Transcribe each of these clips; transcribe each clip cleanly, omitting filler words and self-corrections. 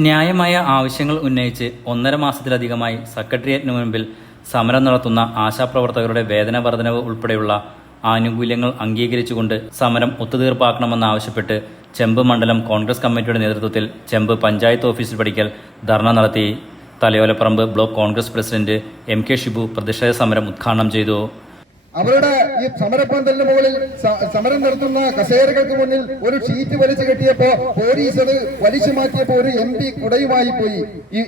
ന്യായമായ ആവശ്യങ്ങൾ ഉന്നയിച്ച് 1.5 മാസത്തിലധികമായി സെക്രട്ടേറിയറ്റിനു മുൻപിൽ സമരം നടത്തുന്ന ആശാപ്രവർത്തകരുടെ വേതന വർധനവ് ഉൾപ്പെടെയുള്ള ആനുകൂല്യങ്ങൾ അംഗീകരിച്ചുകൊണ്ട് സമരം ഒത്തുതീർപ്പാക്കണമെന്നാവശ്യപ്പെട്ട് ചെമ്പ് മണ്ഡലം കോൺഗ്രസ് കമ്മിറ്റിയുടെ നേതൃത്വത്തിൽ ചെമ്പ് പഞ്ചായത്ത് ഓഫീസിൽ പടിക്കൽ ധർണ നടത്തി. Thalayolaparambu block Congress president MK Shibu പ്രതിഷേധ സമരം ഉദ്ഘാടനം ചെയ്തു. അവരുടെ ഈ സമരപ്പന്തലിന് മുകളിൽ സമരം നടത്തുന്ന കസേരകൾക്ക് മുന്നിൽ ഒരു ഷീറ്റ് വലിച്ചു കെട്ടിയപ്പോ പോലീസ് അത് വലിച്ചു മാറ്റിയപ്പോ ഒരു MP കുടയുമായി പോയി,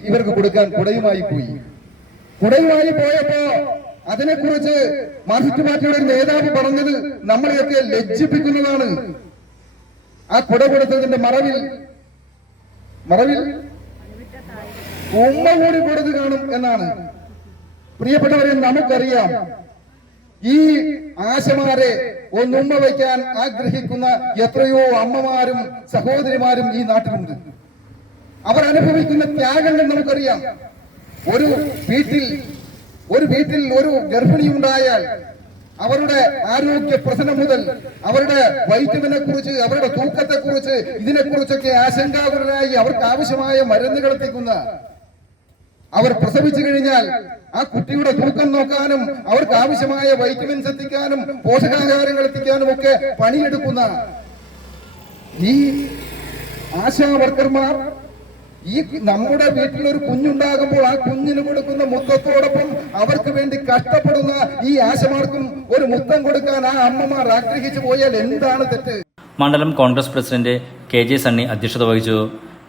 ഇവർക്ക് കൊടുക്കാൻ കുടയുമായി പോയപ്പോ അതിനെക്കുറിച്ച് മാർക്സിസ്റ്റ് പാർട്ടിയുടെ ഒരു നേതാവ് പറഞ്ഞത് നമ്മളെയൊക്കെ ലജ്ജിപ്പിക്കുന്നതാണ്. ആ കുട കൊടുത്തതിന്റെ മറവിൽ ഉമ്മ കൂടി കൊടുത്തു കാണും എന്നാണ്. പ്രിയപ്പെട്ടവരെ, നമുക്കറിയാം ഈ ആശമാരെ ഒന്നുമ്മ വയ്ക്കാൻ ആഗ്രഹിക്കുന്ന എത്രയോ അമ്മമാരും സഹോദരിമാരും ഈ നാട്ടിലുണ്ട്. അവർ അനുഭവിക്കുന്ന ത്യാഗങ്ങൾ നമുക്കറിയാം. ഒരു വീട്ടിൽ ഒരു ഗർഭിണി ഉണ്ടായാൽ അവരുടെ ആരോഗ്യ പ്രശ്നം മുതൽ അവരുടെ വൈറ്റമിനെ കുറിച്ച്, അവരുടെ തൂക്കത്തെ കുറിച്ച്, ഇതിനെക്കുറിച്ചൊക്കെ ആശങ്കാകുലരായി അവർക്ക് ആവശ്യമായ മരുന്നുകൾ എത്തിക്കുന്ന, അവർ പ്രസവിച്ചു കഴിഞ്ഞാൽ ആ കുട്ടിയുടെ തൂക്കം നോക്കാനും അവർക്ക് ആവശ്യമായ വൈറ്റമിൻസ് എത്തിക്കാനും പോഷകാഹാരങ്ങൾ എത്തിക്കാനും ഒക്കെ പണിയെടുക്കുന്ന ഈ ആശാ വർക്കർമാർ ഈ നമ്മുടെ വീട്ടിലൊരു കുഞ്ഞുണ്ടാകുമ്പോൾ ആ കുഞ്ഞിന് കൊടുക്കുന്ന മുത്തത്തോടൊപ്പം അവർക്ക് വേണ്ടി കഷ്ടപ്പെടുന്ന ഈ ആശമാർക്കും ഒരു മുത്തം കൊടുക്കാൻ ആ അമ്മമാർ ആഗ്രഹിച്ചു പോയാൽ എന്താണ് തെറ്റ്? മണ്ഡലം കോൺഗ്രസ് പ്രസിഡന്റ് KJ സണ്ണി അധ്യക്ഷത വഹിച്ചു.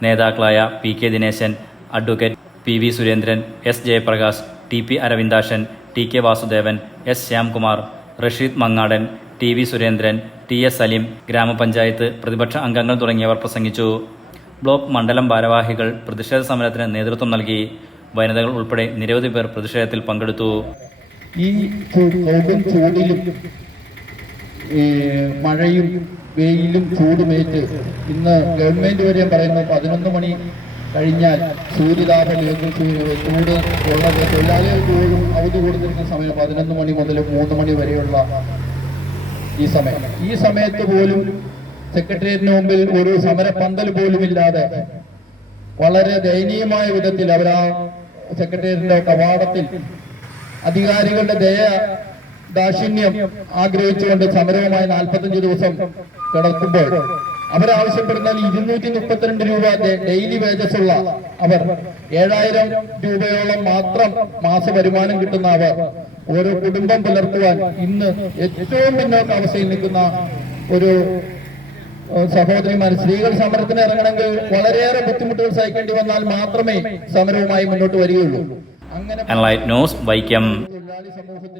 നേതാക്കളായ PK Dineshan, advocate PV Surendran, S Jayaprakash, TP Aravindakshan, TK Vasudevan, S Shyamkumar, Rasheed Mangadan, TV Surendran, TS Saleem, ഗ്രാമപഞ്ചായത്ത് പ്രതിപക്ഷ അംഗങ്ങൾ തുടങ്ങിയവർ പ്രസംഗിച്ചു. ബ്ലോക്ക് മണ്ഡലം ഭാരവാഹികൾ പ്രതിഷേധ സമരത്തിന് നേതൃത്വം നൽകി. വനിതകൾ ഉൾപ്പെടെ നിരവധി പേർ പ്രതിഷേധത്തിൽ പങ്കെടുത്തു. ഈ ചൂടിലും മഴയും വെയിലും ചൂടുമേറ്റ് ഇന്ന് ഗവൺമെന്റ് വരെ പറയുന്നു 11 മണി കഴിഞ്ഞാൽ സൂര്യതാപം ചൂട് ഉള്ളത് തൊഴിലാളികൾക്ക് പോലും അവധി കൊടുത്തിരിക്കുന്ന സമയം 11 മണി മുതൽ 3 മണി വരെയുള്ള ഈ സമയത്ത് പോലും സെക്രട്ടേറിയറ്റിന് മുമ്പിൽ ഒരു സമരപ്പന്തൽ പോലും ഇല്ലാതെ വളരെ ദയനീയമായ വിധത്തിൽ അവർ ആ സെക്രട്ടേറിയറ്റിന്റെ കവാടത്തിൽ അധികാരികളുടെ ദാക്ഷിണ്യം ആഗ്രഹിച്ചുകൊണ്ട് സമരവുമായി 45 ദിവസം കിടക്കുമ്പോൾ അവരാവശ്യപ്പെടുന്ന 232 രൂപ ഡെയിലി വേജസ് ഉള്ള അവർ 7000 രൂപയോളം മാത്രം മാസ വരുമാനം കിട്ടുന്ന അവർ ഓരോ കുടുംബം പുലർത്തുവാൻ ഇന്ന് ഏറ്റവും പിന്നോക്ക അവസ്ഥയിൽ നിൽക്കുന്ന ഒരു സഹോദരിമാർ, സ്ത്രീകൾ സമരത്തിന് ഇറങ്ങണമെങ്കിൽ വളരെയേറെ ബുദ്ധിമുട്ടുകൾ സഹിക്കേണ്ടി വന്നാൽ മാത്രമേ സമരവുമായി മുന്നോട്ട് വരികയുള്ളൂ. അങ്ങനെ തൊഴിലാളി സമൂഹത്തിൽ